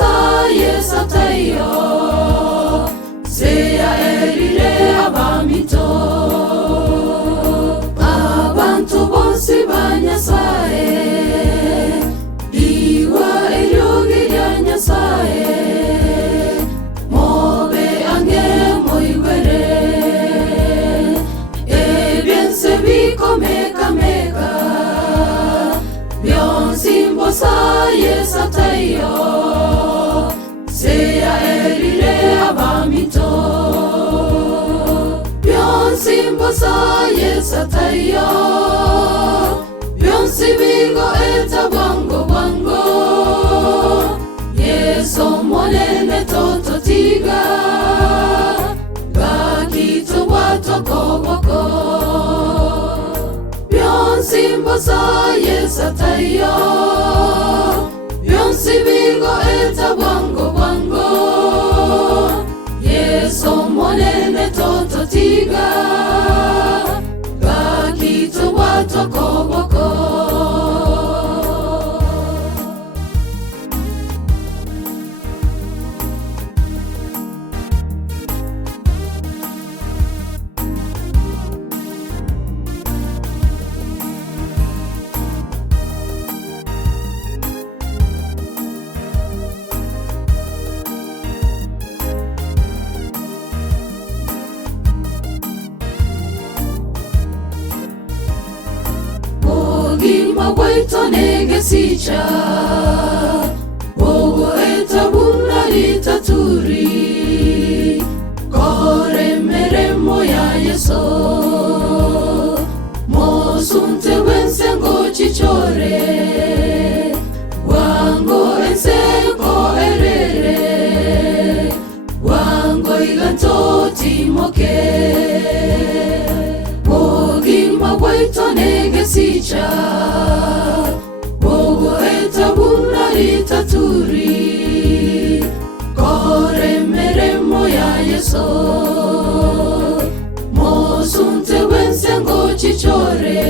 saye satayo seya erire abamito abantu bonsi banyasaye iwa eyogi ya nyasaye mobe ange moigwere ebiense bikomeka meka bionsimbo saye satayo seya erire abamito bionsimbo saye satayo bionsibigo eta bango bango yeso monene toto tiga bakito watoko boko bionsimbo saye satayo bionsibigo eta bango bango yeso monene toto tiga bakito watoko boko Waito negesicha Bogo eta buna litaturi Kore meremo ya yeso Mosunte wensengo chichore Wango ensengo erere Wango iganto timoke Bogi waito negesicha Litaturi Kore meremo ya yeso Mosunte wensengo chichore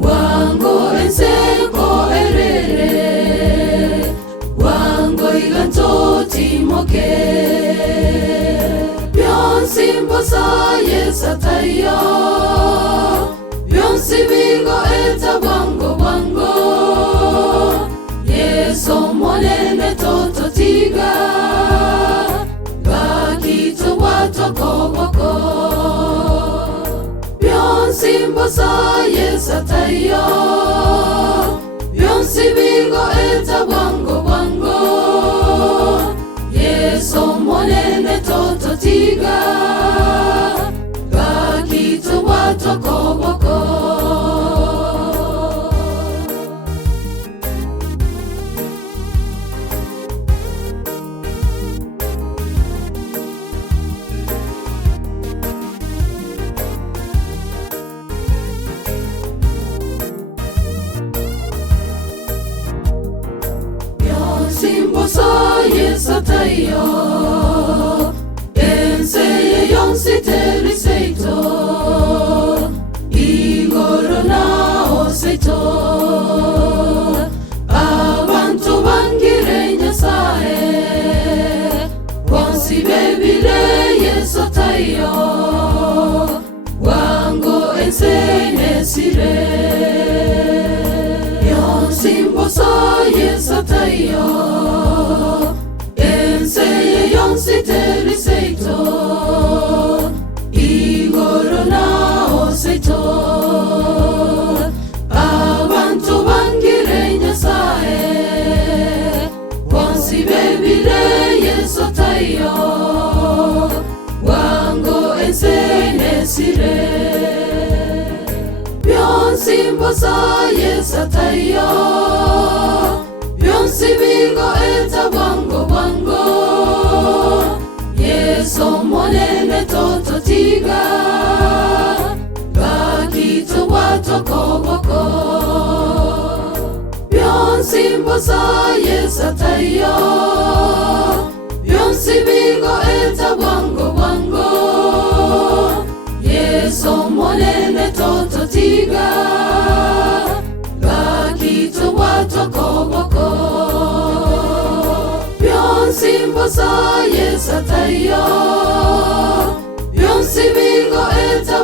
Wango ensengo erere Wango iganto timoke Bionsimbo saye satayo Bionsibigo eta bango bango yeso monene toto tiga bakito watoko boko bionsimbo saye satayo bionsibigo eta bango bango yeso monene toto tiga bakito watoko boko Simbo saye satayo enseye yonsi teriseito igoro na oseito abantu bangire nyasaye wansi bebire yesotayo wango enseye sire Simbo saye satayo enseye yonsi teriseito igoro na oseito abantu bangire nyasaye wansi bebire yesotayo wango enseye sire Bionsimbo saye satayo Bionsibigo eta bango bango yeso monene toto tiga bakito watoko boko Bionsimbo saye satayo Bionsibigo eta bango bango yeso monene toto tiga bakito watoko boko sa Yesu tayo. Byonsi bigo eta